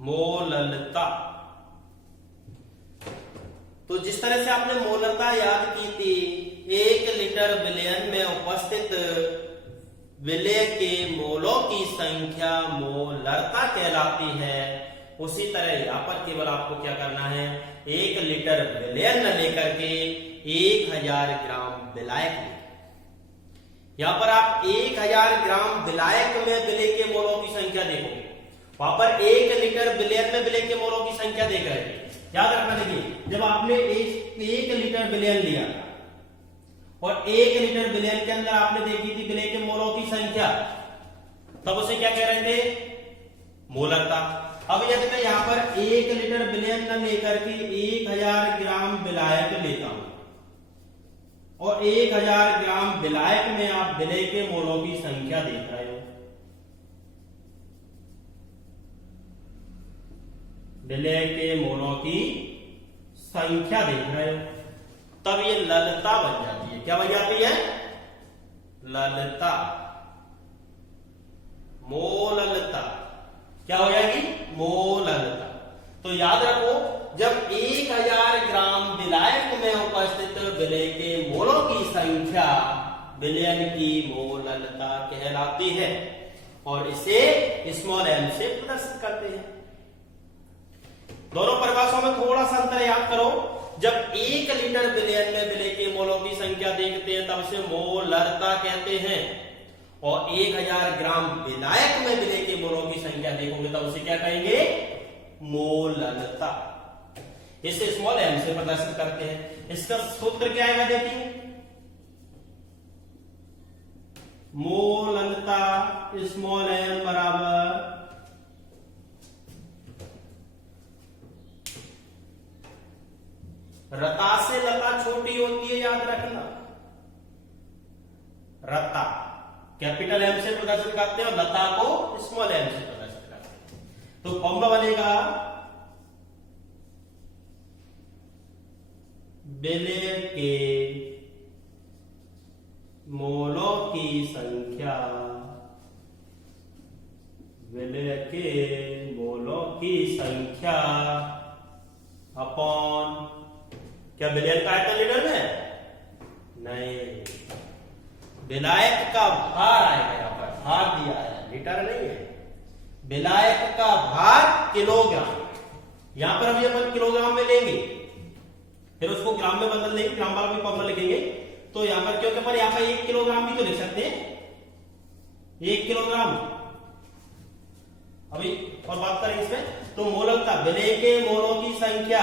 मोललता। तो जिस तरह से आपने मोलरता याद की थी, 1 लीटर विलयन में उपस्थित विलय के मोलों की संख्या मोलरता कहलाती है, उसी तरह यहां पर केवल आपको क्या करना है, 1 लीटर विलयन लेकर के 1000 ग्राम विलायक लें। यहां पर आप 1000 ग्राम विलायक में विलय के मोलों की संख्या देखोगे, वहां पर 1 लीटर विलयन में विलय के मोलों की संख्या देख रहे थे। याद रखना, देखिए जब आपने 1 लीटर विलयन लिया और 1 लीटर विलयन के अंदर आपने देखी थी विलय के मोलों की संख्या, तब उसे क्या कह रहे थे, मोलरता। अब यदि मैं यहां पर 1 लीटर विलयन न लेकर के 1000 ग्राम विलायक लेता हूं और 1000 ग्राम विलायक में आप विलय के मोलों की संख्या देख रहे हो, विलय के मोलों की संख्या देख रहे हो, तब ये ललता बन जाती है। क्या बन जाती है, ललता, मोललता। क्या हो जाएगी, मोललता। तो याद रखो, जब 1000 ग्राम विलायक में उपस्थित विलय के मोलों की संख्या विलयन की मोललता कहलाती है, और इसे स्मॉल m से प्रदर्शित करते हैं। दोनों परिभाषाओं में थोड़ा सा अंतर याद करो। जब 1 लीटर विलयन में विलय के मोलों की संख्या देखते हैं तब से मोलरता कहते हैं, और 1000 ग्राम विलायक में विलय के मोलों की संख्या देखोगे तब उसे क्या कहेंगे, मोललता। इसे स्मॉल m से प्रदर्शित करते हैं। इसका सूत्र क्या आएगा, देखिए, मोललता स्मॉल m बराबर रता से लता छोटी होती है, याद रखना, रता कैपिटल M से प्रदर्शित करते हैं और लता को स्मॉल m से प्रदर्शित करते हैं। तो फॉर्मूला बनेगा विलय के मोलों की संख्या, विलय के मोलों की संख्या अपॉन, क्या विलयन का आयतन लीटर में, नहीं, विलायक का भार आएगा। यहां पर भार दिया है, लीटर नहीं है, विलायक का भार किलोग्राम। यहां पर अभी अपन किलोग्राम में लेंगे, फिर उसको ग्राम में बदल देंगे, ग्राम वाला भी फॉर्मूला लिखेंगे। तो यहां पर क्योंकि अपन यहां पर 1 किलोग्राम भी तो लिख सकते हैं, 1 किलोग्राम। अभी और बात करें इसमें, तो मोललता विलय के मोलों की संख्या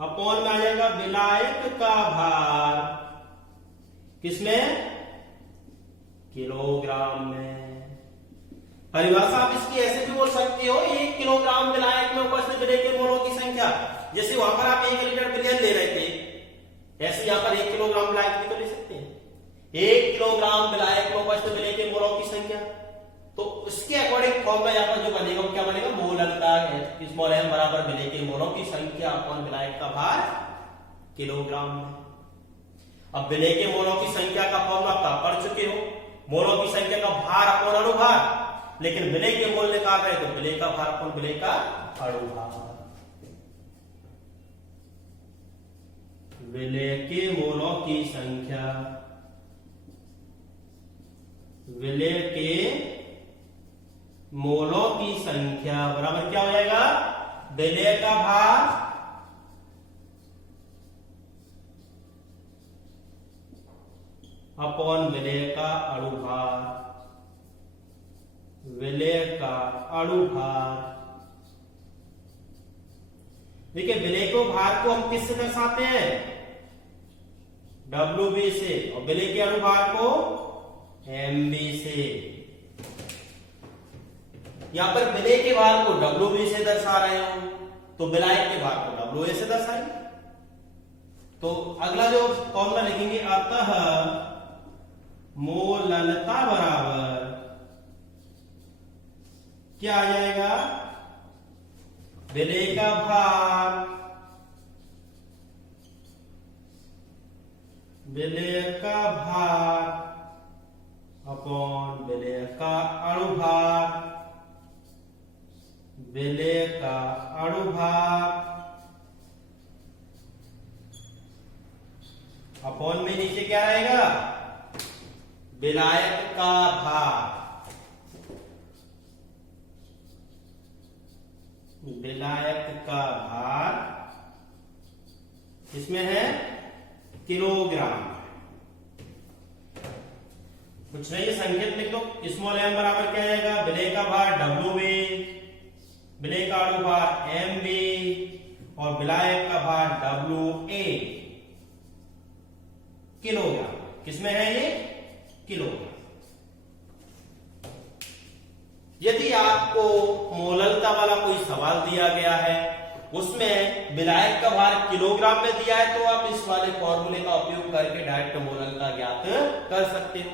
अपॉन में आ जाएगा विलायक का भार, किसमें, किलोग्राम में। परिभाषा आप इसकी ऐसे भी बोल सकते हो, 1 किलोग्राम विलायक में उपस्थित विलय के मोलों की संख्या। जैसे वहां पर आप 1 लीटर विलयन ले रहे थे, ऐसे यहां पर 1 किलोग्राम विलायक भी तो ले सकते हैं। 1 किलोग्राम विलायक में उपस्थित विलय के मोलों की संख्या, तो उसके अकॉर्डिंग फॉर्मूला यहां पर जो बनेगा वो क्या बनेगा, मोललता स्मॉल m बराबर विलय के मोलों की संख्या अपॉन विलायक का भार किलोग्राम में। अब विलय के मोलों की संख्या का फॉर्मूला आप पढ़ चुके हो, मोलों की संख्या का भार अपॉन अणुभार, लेकिन विलय के मोल निकाल रहे तो विलय का भार अपॉन विलय का अणुभार। विलय के मोलों की संख्या, विलय के मोलों की संख्या बराबर क्या हो जाएगा, विलय का भार अपॉन विलय का अणुभार, विलय का अणुभार। देखिए विलय को भार को हम किससे दर्शाते हैं, WB से, और विलय के अणुभार को MB से। यहां पर विलय के भार को WB से दर्शा रहे हो तो विलायक के भार को WA से दर्शाएंगे। तो अगला जो फॉर्मूला लिखेंगे, अतः मोललता बराबर क्या आ जाएगा, विलय का भार, विलय का भार अपॉन विलय का अणुभार विलेय का अणुभार अपॉन में नीचे क्या रहेगा, विलायक का भार, विलायक का भार इसमें है किलोग्राम। कुछ नहीं, संकेत लिख दो, स्मॉल m बराबर क्या आएगा, विलेय का भार W, विलेय का अणुभार MV और विलायक का भार WA किलोग्राम। किसमें है ये, किलोग्राम। यदि आपको मोललता वाला कोई सवाल दिया गया है, उसमें विलायक का भार किलोग्राम में दिया है, तो आप इस वाले फॉर्मूले का उपयोग करके डायरेक्ट मोललता ज्ञात कर सकते हो।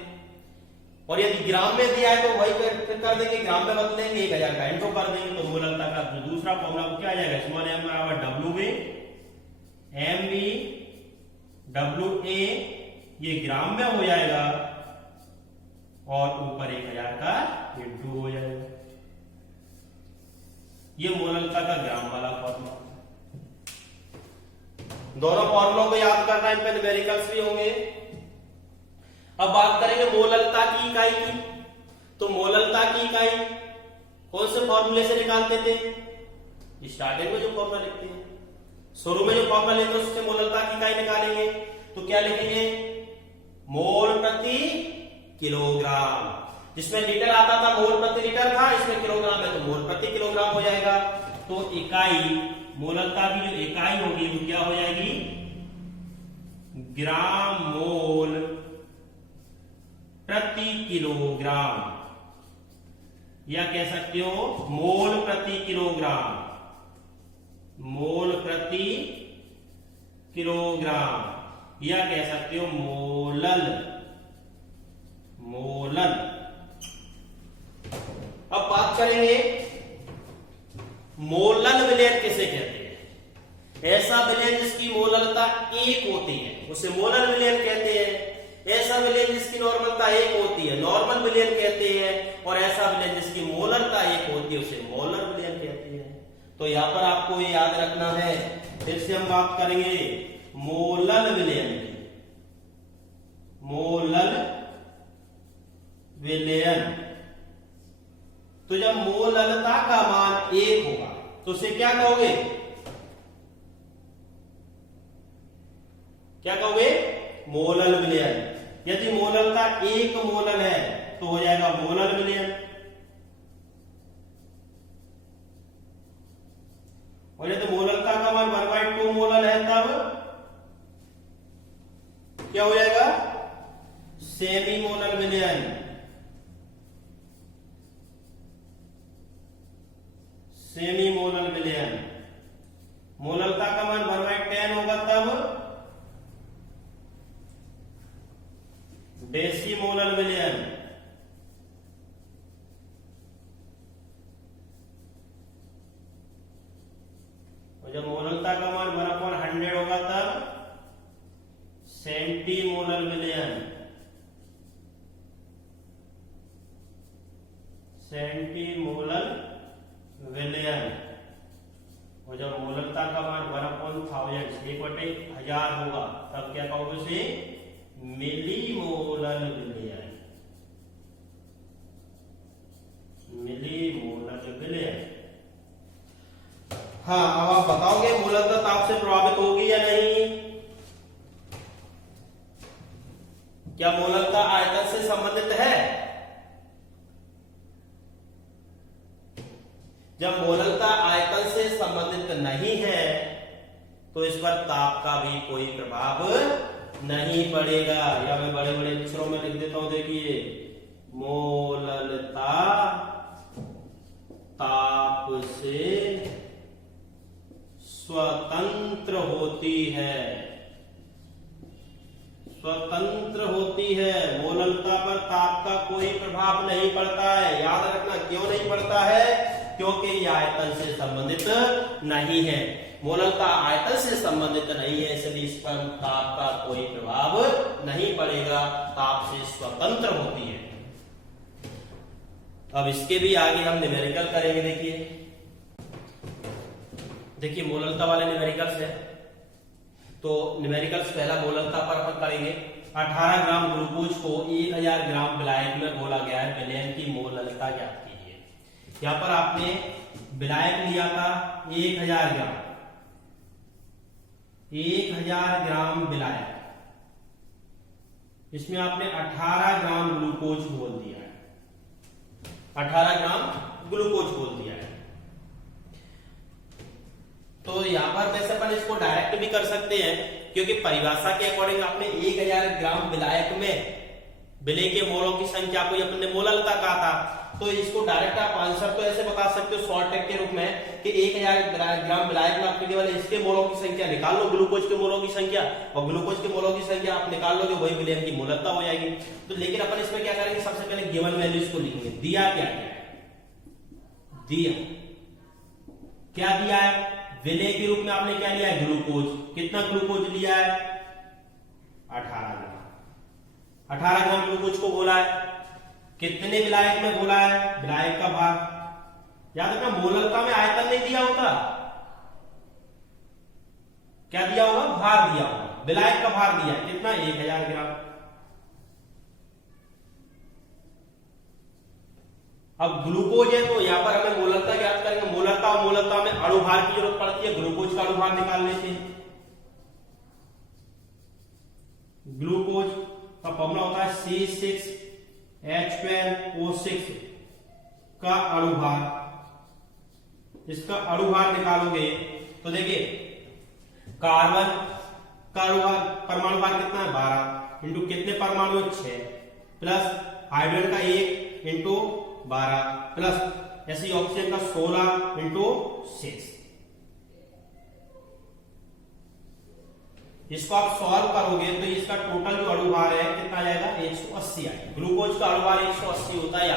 और यदि ग्राम में दिया है तो वही फिर कर देंगे, ग्राम में बदलेंगे, 1000 का इंटू कर देंगे, तो मोललता का दूसरा फॉर्मूला क्या आ जाएगा, स्मॉल m बराबर WV MV WA, ये ग्राम में हो जाएगा और ऊपर 1000 का इंटू हो जाएगा। ये मोललता का ग्राम वाला फॉर्मूला। दोनों फॉर्मूलों को याद करना, इन पे न्यूमेरिकल्स भी होंगे। अब बात करेंगे मोललता की इकाई की। तो मोललता की इकाई कौन से फॉर्मूले से निकालते थे, स्टार्टिंग में जो फॉर्मूला लिखते हैं, शुरू में जो फॉर्मूला लेते हैं उससे मोललता की इकाई निकालेंगे। तो क्या लिखेंगे, मोल प्रति किलोग्राम। जिसमें लीटर आता था मोल प्रति लीटर था, इसमें किलोग्राम है तो मोल प्रति किलोग्राम हो जाएगा। तो इकाई, मोललता की जो इकाई होगी वो क्या हो जाएगी, ग्राम मोल प्रति किलोग्राम, या कह सकते हो मोल प्रति किलोग्राम, मोल प्रति किलोग्राम, या कह सकते हो मोलल, मोलल। अब बात करेंगे मोलल विलयन किसे कहते हैं। ऐसा विलयन जिसकी मोललता 1 होती है उसे मोलल विलयन कहते हैं। ऐसा विलयन जिसकी नॉर्मलता 1 होती है नॉर्मल विलयन कहते हैं। और ऐसा विलयन जिसकी मोलरता 1 होती है उसे मोलर विलयन कहते हैं। तो यहां पर आपको ये याद रखना है। फिर से हम बात करेंगे मोलल विलयन की। मोलल विलयन, तो जब मोललता का मान 1 होगा तो उसे क्या कहोगे, क्या कहोगे, मोलल विलयन। यदि मोललता 1 मोलल है तो हो जाएगा मोलल विलयन। और यदि मोललता का मान 1/2 मोलल है तब क्या हो जाएगा, सेमी मोलल विलयन। सेमी मोलल विलयन। मोललता का मान 1/10 होगा तब डेसीमोलल विलयन। और जब मोललता का मान 1/100 होगा तब सेंटीमोलल विलयन। सेंटीमोलल विलयन। और जब मोललता का मान 1/1000 1/1000 होगा तब क्या कहोगे उसे, मिलीमोलल विलयन। मिलीमोलल विलयन। हाँ, अब आप बताओगे मोललता ताप से प्रभावित होगी या नहीं। क्या मोललता आयतन से संबंधित है। जब मोललता आयतन से संबंधित नहीं है तो इस पर ताप का भी कोई प्रभाव नहीं पड़ेगा। या मैं बड़े बड़े अक्षरों में लिख देता हूं, देखिए, मोललता ताप से स्वतंत्र होती है। स्वतंत्र होती है। मोललता पर ताप का कोई प्रभाव नहीं पड़ता है। याद रखना, क्यों नहीं पड़ता है, क्योंकि यह आयतन से संबंधित नहीं है। मोललता आयतन से संबंधित नहीं है, इसलिए इस पर ताप का कोई प्रभाव नहीं पड़ेगा। ताप से स्वतंत्र होती है। अब इसके भी आगे हम न्यूमेरिकल करेंगे। देखिए, देखिए मोलरता वाले न्यूमेरिकल्स है, तो न्यूमेरिकल्स पहला मोलरता पर अपन करेंगे। 18 ग्राम ग्लूकोज को 1000 ग्राम विलायक में घोला गया है, विलयन की मोलरता ज्ञात कीजिए। यहाँ पर आपने विलायक लिया था 1000 ग्राम, 1000 ग्राम विलायक, इसमें आपने 18 ग्राम ग्लूकोज घोल दिया है, 18 ग्राम ग्लूकोज घोल दिया है। तो यहां पर वैसे अपन इसको डायरेक्ट भी कर सकते हैं, क्योंकि परिभाषा के अकॉर्डिंग आपने 1000 ग्राम विलायक में विलय के मोलों की संख्या को अपने मोलरता कहा था, तो इसको डायरेक्ट आप आंसर तो ऐसे बता सकते हो शॉर्ट ट्रिक के रूप में कि 1000 ग्राम विलायक में आपने केवल इसके मोलों की संख्या निकाल लो, ग्लूकोज के मोलों की संख्या, और ग्लूकोज के मोलों की संख्या आप निकाल लोगे, वही विलयन की मोलरता हो जाएगी। तो लेकिन अपन इसमें क्या करेंगे, सबसे पहले गिवन वैल्यूज को लिखेंगे। दिया क्या है, दिया क्या दिया है, विलय के रूप में आपने क्या लिया है, ग्लूकोज। कितना ग्लूकोज लिया है, 18 ग्राम, 18 ग्राम ग्लूकोज को घोला है। कितने विलायक में घोला है, विलायक का भाग। याद रखना मोलरता में आयतन नहीं दिया होता, क्या दिया होगा, भार दिया होगा। विलायक का भार दिया है कितना, 1000 ग्राम। अब ग्लूकोज है तो यहां पर हमें मोलरता ज्ञात करेंगे। मोलरता और मोलरता में अणुभार की जरूरत पड़ती है, ग्लूकोज का अणुभार निकाल लेते हैं। ग्लूकोज का फॉर्मूला होता है C6H12O6 का अणुभार। इसका अणुभार निकालोगे तो देखिए कार्बन का अणुभार, परमाणु भार कितना है, 12 इंटू कितने परमाणु, 6 प्लस हाइड्रोजन का 1 इंटू 12 प्लस ऐसी ऑक्सीजन का 16 इंटू 6। इसको आप सॉल्व करोगे तो इसका टोटल जो अणुभार है कितना जाएगा, 180 आएगा। ग्लूकोज का अणुभार 180 होता है,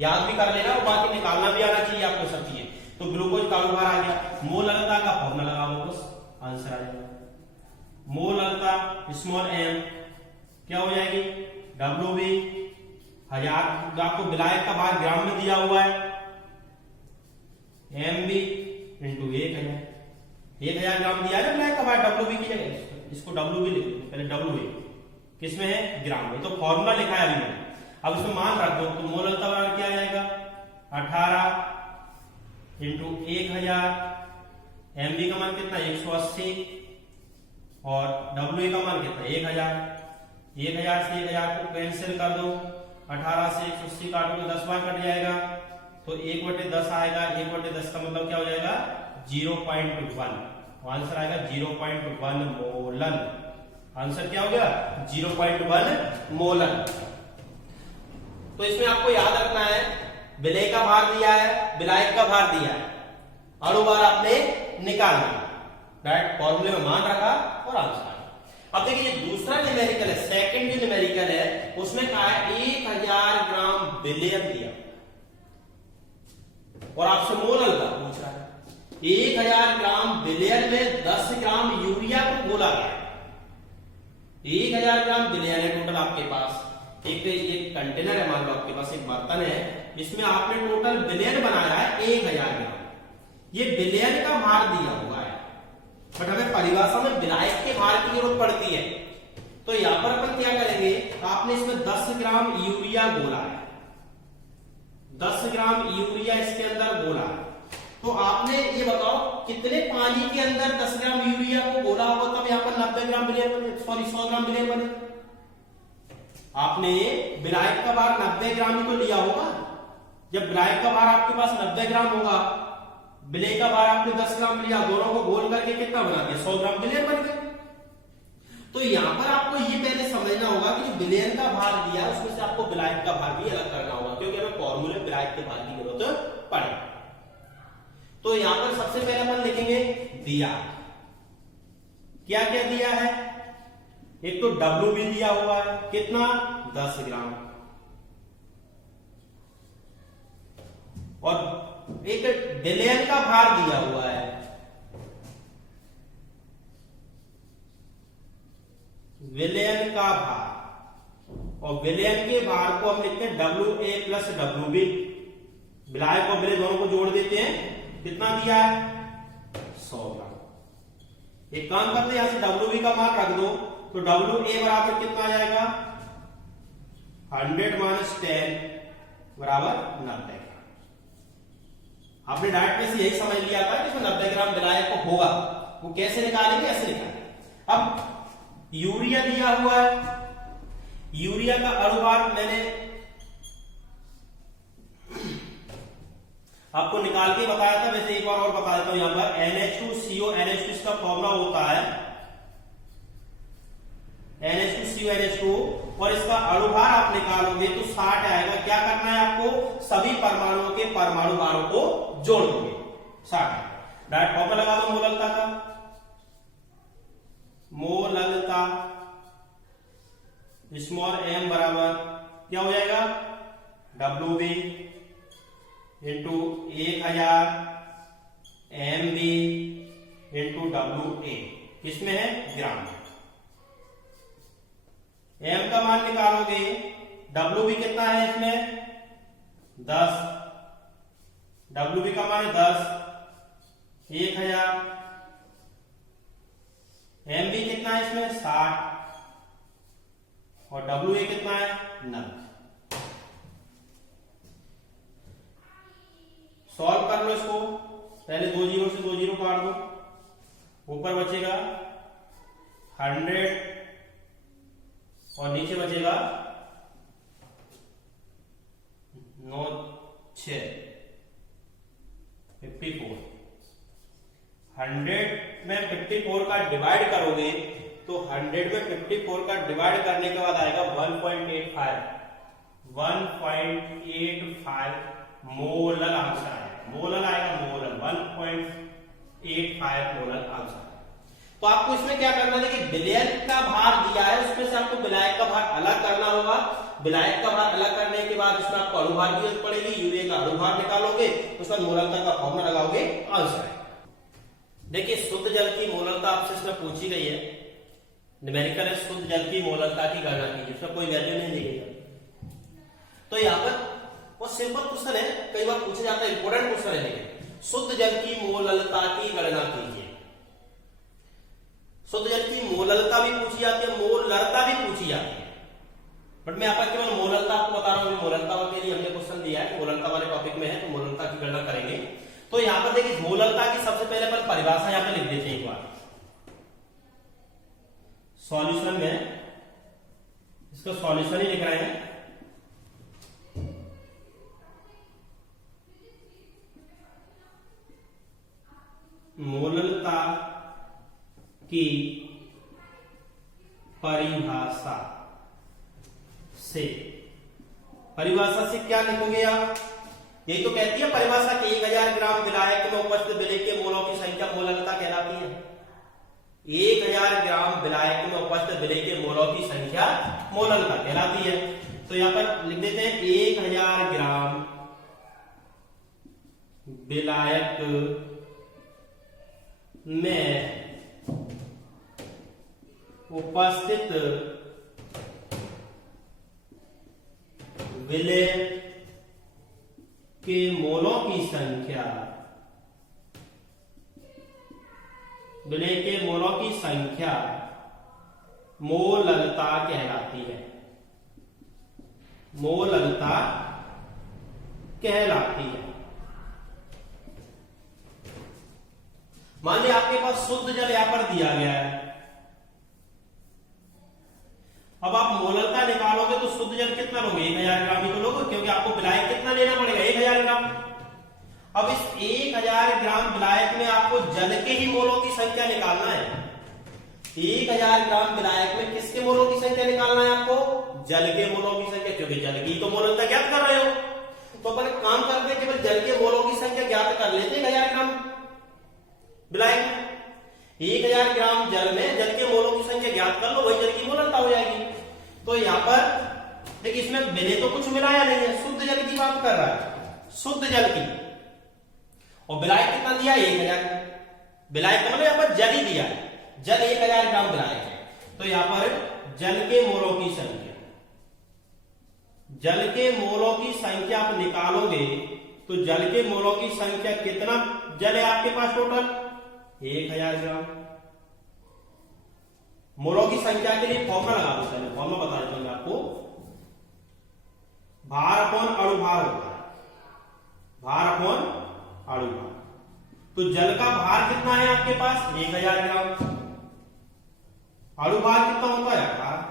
याद भी कर लेना और बाकी निकालना भी आना चाहिए आपको सब चीजें। तो ग्लूकोज का अणुभार आ गया। मोलरता का फॉर्मूला लगाओ, बस आंसर आ जाएगा। मोलरता स्मॉल m क्या हो जाएगी, WB 1000, आपको विलायक का भाग ग्राम में दिया हुआ है, MB इंटू 1000 ग्राम दिया है विलायक का भाग WB की जगह, इसको WB लिख लो पहले। WB किसमें है, ग्राम में। तो फॉर्मूला लिखा है अभी मैंने, अब इसमें मान रख दो तो मोलरता बराबर क्या आ जाएगा, 18 इंटू 1000, MB का मान कितना, 180, और WA का मान कितना, 1000। 1000 से 1000 को कैंसिल कर दो, 18 से 180 काटोगे 10 बार कट जाएगा, तो 1/10 आएगा। 1/10 का मतलब क्या हो जाएगा, 0.1। आंसर आएगा 0.1 मोलन। आंसर क्या हो गया, 0.1 मोलन। तो इसमें आपको याद रखना है, विलय का भार दिया है, विलायक का भार दिया है, अणुभार आपने निकालना, राइट। फॉर्मूले में मान रखा और आंसर। अब देखिए दूसरा न्यूमेरिकल है, सेकंड जो न्यूमेरिकल है उसमें कहा है 1000 ग्राम विलयन दिया और आपसे मोलर का पूछ रहा है। 1000 ग्राम विलयन में 10 ग्राम यूरिया को घोला गया। 1000 ग्राम विलयन है टोटल आपके पास, एक कंटेनर है, मान लो आपके पास एक बर्तन है, इसमें आपने टोटल विलयन बनाया है 1000 ग्राम। ये विलयन का भार दिया हुआ है, बट हमें परिभाषा में विलायक के भार की जरूरत पड़ती है। तो यहां पर अपन क्या करेंगे, आपने इसमें 10 ग्राम यूरिया घोला है, 10 ग्राम यूरिया इसके अंदर घोला है। तो आपने ये बताओ कितने पानी के अंदर 10 ग्राम यूरिया को घोला होगा तब यहां पर 90 ग्राम विलयन बने, सॉरी 100 ग्राम विलयन बने। आपने विलायक का भार 90 ग्राम ही तो लिया होगा। जब विलायक का भार आपके पास 90 ग्राम होगा, विलय का भार आपने 10 ग्राम लिया, दोनों को घोल करके कितना बना दिया, 100 ग्राम विलयन बन गया। तो यहां पर आपको ये पहले समझना होगा कि जो विलयन का भार दिया उसमें से आपको विलायक का भार भी अलग करना होगा, क्योंकि हमें फॉर्मूले विलायक के भार की जरूरत पड़े। तो यहां पर सबसे पहले अपन लिखेंगे दिया, क्या क्या दिया है, एक तो WB दिया हुआ है कितना, 10 ग्राम, और एक विलयन का भार दिया हुआ है, विलयन का भार, और विलयन के भार को हम लिखते हैं WA प्लस WB। विलायक और विलय दोनों को जोड़ देते हैं, कितना दिया है 100 ग्राम। एक काम करते हैं, यहां से WB का मान रख दो, तो WA बराबर कितना आ जाएगा 100 माइनस 10 बराबर 90 ग्राम। आपने डायरेक्ट में से यही समझ लिया था कि 90 ग्राम विलायक को होगा, वो कैसे निकालेंगे, ऐसे निकालेंगे। अब यूरिया दिया हुआ है, यूरिया का अणुभार मैंने आपको निकाल के बताया था, वैसे एक बार और बता देता हूं। यहां पर NH2CO NH2 इसका फॉर्मूला होता है NH2CO NH2, और इसका अणुभार आप निकालोगे तो 60 आएगा। क्या करना है आपको, सभी परमाणुओं के परमाणु भारों को जोड़ दोगे 60। डायरेक्ट फॉर्मूला लगा दो मोललता का, मोललता स्मॉल m बराबर क्या हो जाएगा WB into 1000 MB into WA, किसमें है ग्राम में। m का मान निकालोगे, WB कितना है इसमें 10, WB का मान है 10, 1000, MB कितना है इसमें 60, और WA कितना है 90। सॉल्व कर लो इसको, पहले 2 जीरो से 2 जीरो काट दो, ऊपर बचेगा 100 और नीचे बचेगा 9 6 54। 100 में 54 का डिवाइड करोगे तो 100 में 54 का डिवाइड करने के बाद आएगा 1.85 मोलल आंसर है। मोलल आएगा, मोलल 1.85 मोलल आंसर। तो आपको इसमें क्या करना है, देखिए विलयन का भार दिया है, उसमें से आपको विलायक का भार अलग करना होगा। विलायक का भार अलग करने के बाद इसमें आपको अणुभार की जरूरत पड़ेगी, यूरिया का अणुभार निकालोगे, उसमें मोललता का फॉर्मूला लगाओगे, आंसर है। देखिए शुद्ध जल की मोललता आपसे इसमें पूछी गई है, न्यूमेरिकल है, शुद्ध जल की मोललता की गणना कीजिए, इसमें कोई वैल्यू नहीं दी गई है। तो यहाँ पर वो सिंपल क्वेश्चन है, कई बार पूछा जाता है, इंपोर्टेंट क्वेश्चन है। लेकिन शुद्ध जल की मोललता की गणना कीजिए। शुद्ध जल की मोललता भी पूछी जाती है, मोलरता भी पूछी जाती है, बट मैं यहाँ पर केवल मोललता आपको बता रहा हूँ। मोललता के लिए हमने क्वेश्चन दिया है, मोललता वाले टॉपिक में है, तो मोललता की गणना करेंगे। तो यहाँ पर देखिए मोललता की सबसे पहले अपन परिभाषा यहाँ पे लिख देते हैं एक बार सॉल्यूशन में, इसका सॉल्यूशन ही लिख रहे हैं। मोललता की परिभाषा से, परिभाषा से क्या लिखोगे आप, यही तो कहती है परिभाषा कि 1000 ग्राम विलायक में उपस्थित विलय के मोलों की संख्या मोललता कहलाती है। 1000 ग्राम विलायक में उपस्थित विलय के मोलों की संख्या मोललता कहलाती है। तो यहां पर लिख देते हैं 1000 ग्राम विलायक में उपस्थित विलय के मोलों की संख्या, विलय के मोलों की संख्या मोललता कहलाती है, मोललता कहलाती है। मान लिया आपके पास शुद्ध जल यहां पर दिया गया है, अब आप मोललता निकालोगे तो शुद्ध जल कितना लोगे, 1000 ग्राम ही तो लोगे, क्योंकि आपको विलायक कितना लेना पड़ेगा 1000 ग्राम। अब इस 1000 ग्राम विलायक में आपको जल के ही मोलों की संख्या निकालना है। 1000 ग्राम विलायक में किसके मोलों की संख्या निकालना है आपको, जल के मोलों की संख्या, क्योंकि जल की तो मोललता ज्ञात कर रहे हो। तो अपन काम करते हैं, केवल जल के मोलों की संख्या ज्ञात कर लेते हैं 1000 ग्राम विलायक में। 1000 ग्राम जल में जल के मोलों की संख्या ज्ञात कर लो, वही जल की मोललता हो जाएगी। तो यहां पर देखिए इसमें विलय तो कुछ मिलाया नहीं है, शुद्ध जल की बात कर रहा है, शुद्ध जल की, और विलायक कितना दिया 1000। विलायक मतलब यहां पर जल ही दिया है, जल 1000 ग्राम विलायक है। तो यहां पर जल के मोलों की संख्या, जल के मोलों की संख्या आप निकालोगे तो जल के मोलों की संख्या कितना जल है आपके पास टोटल 1000 ग्राम। मोलों की संख्या के लिए फॉर्मूला लगा दो, पहले फॉर्मूला बता देता हूं आपको। भार अपॉन अणुभार होता है, भार अपॉन अणुभार। तो जल का भार कितना है आपके पास? 1000 ग्राम। अणुभार कितना होता है? 18।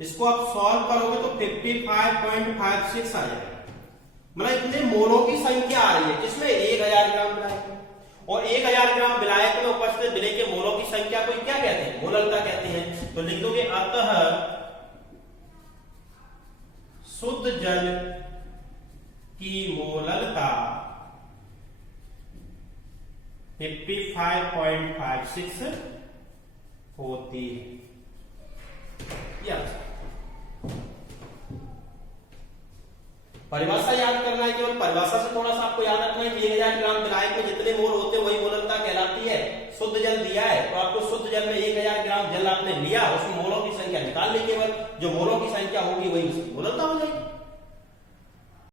इसको आप सॉल्व करोगे तो 55.56 आ जाएगा। मतलब इतने मोलों की संख्या आ रही है जिसमें 1000 ग्राम विलायक है। और 1000 ग्राम विलायक में उपस्थित विलेय के मोलों की संख्या को क्या कहते हैं? मोललता कहते हैं। तो लिख दोगे अतः शुद्ध जल की मोललता 55.56 होती है। परिभाषा याद करना है, केवल परिभाषा से थोड़ा सा आपको याद रखना है कि 1000 ग्राम विलायक में जितने मोल होते हैं वही मोललता कहलाती है। शुद्ध जल दिया है तो आपको शुद्ध जल में 1000 ग्राम जल आपने लिया, उसमें मोलों की संख्या निकाल ली, केवल जो मोलों की संख्या होगी वही उसकी मोललता हो जाएगी।